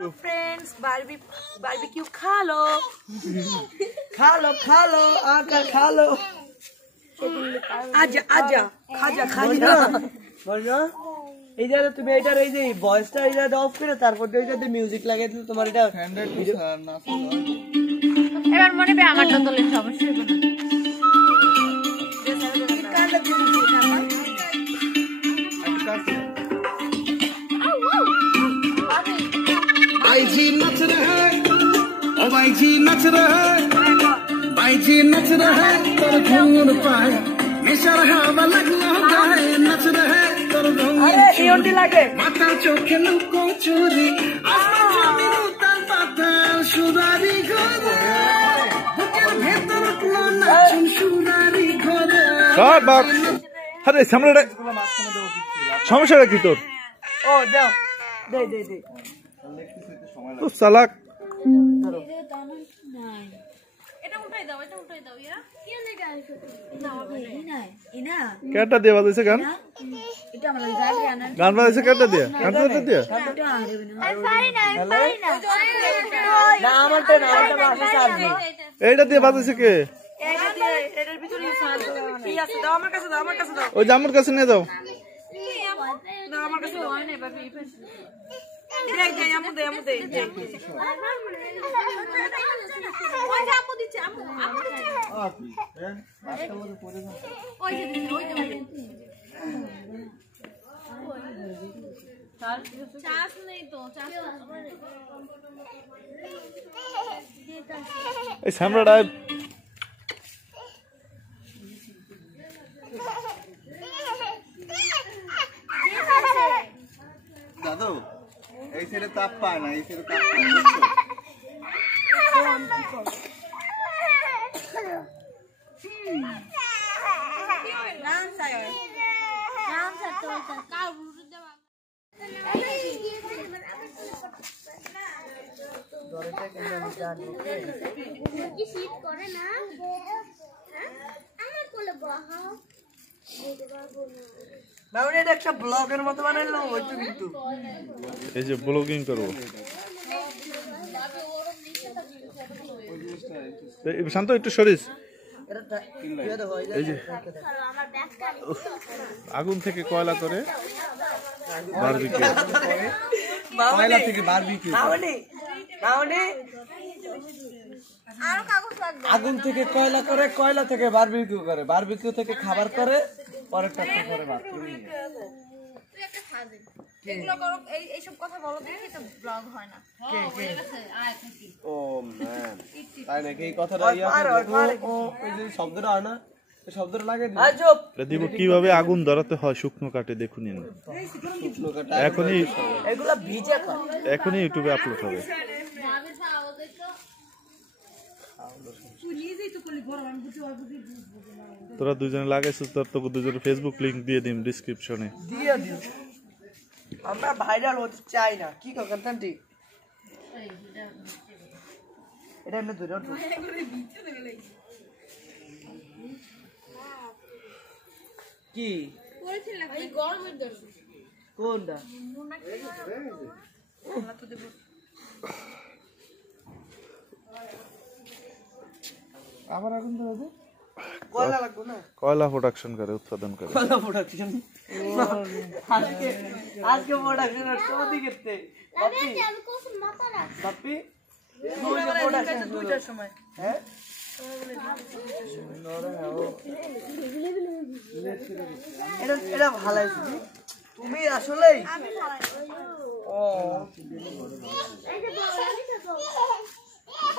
friends barbecue खा लो आकर खा लो आजा आजा खाजा खाजा बोलो इधर তুমি এটার এই যে ভয়েসটা এটা অফ করে তারপর এইটাতে মিউজিক লাগিয়ে দিলে তোমার এটা ভিডিও না এবার মনে হবে আমারটা তোলে সমস্যা হবে না भाई जी नच रहे ओ भाई जी नच रहे भाई जी नच रहे तर घूर पाए निशा रहा वाला है नच रहे तर अरे ईओटी लागे माता चोखे लुको चोरी आसमान जमीन उतर पाता सुरारी घरे भीतर अपना नाचन सुरारी घरे শট বক্স আরে সামনে সমস্যাটা কি তোর ও দাও দে দে দে তো সালাক এটা উঠাই দাও ইয়া কি লাগা আছে না ইনা কেটা দিয়ে বাজাইছে গান এটা আমার লাগে গান গান বাজাইছে কেটা দিয়ে কান্তা দিয়ে আর পারি না না আমারটা বাকি আছে এইটা দিয়ে বাজাইছে কে এটা দিয়ে এটার ভিতরে কি আছে দাও আমার কাছে দাও ওই জামুর কাছে নিয়ে যাও না আমার কাছে হয় না বাকি দেখ দে আমু দে ওই যে আমু দিচ্ছে আমু দিচ্ছে ওই যে চাস নেই তো চাস এই সামরাটা দাদু এই ছেলে তাপ পায় না এই ছেলে তাপ পায় বাউনি এটা একটা ব্লগের মতো বানাইলাম ওই তো কিন্তু এই যে ব্লগিং করব শান্ত একটু সরিস এই যে আগুন থেকে কয়লা করে বারবিকিউ কয়লা থেকে বারবিকিউ বাউনি আরো কাগজ লাগবে আগুন থেকে কয়লা করে কয়লা থেকে বারবিকিউ করে বারবিকিউ থেকে খাবার করে পরেরটা করে ভাত তুই একটা খাবে এগুলো করো এই সব কথা বলো দেখি তো ব্লগ হয় না হয়ে গেছে আয় খুশি ও ম্যান তাই নাকি এই কথাটা ইয়া ও এই যে শব্দটা হয় না এই শব্দটা লাগে আজব দিব কিভাবে আগুন ধরাতে হয় শুকনো কাটে দেখুন এগুলা ভিজে খায় এখনই ইউটিউবে আপলোড হবে ভাবে খাওয়া দেখো তোরা দুজনে লাগাইছিস তোর দুজনে ফেসবুক লিংক দিয়ে দিম ডেসক্রিপশনে দিয়ে দিও আমরা ভাইরাল হতে চাই না কি করতাম ঠিক এটা এমনি ধরে কি এই গরমের দর্শন কোনটা আবার আগুন ধরে কয়লা লাগবে না কয়লা প্রোডাকশন করে উৎপাদন করে কয়লা প্রোডাকশন আজকে প্রোডাকশন আর তো দিকেতে বাপি আমি কোন মাতারা বাপি দুইটার সময় হ্যাঁ এটা ভালো আছে তুমি আসলেই ও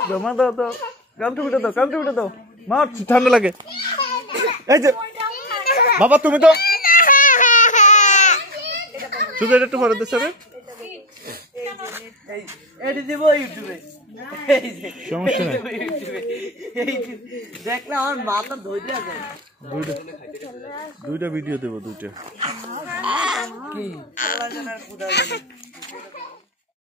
জমা দাও তো কামটা দাও মার ঠান্ডা লাগে এই যে বাবা তুমি তো শুধু এটা একটু পরে দিস রে এটি দিব ইউটিউবে সমস্যা নাই দেখলে আমার মাথা ধরে আছে দুইটা ভিডিও দেবো দুইটা কি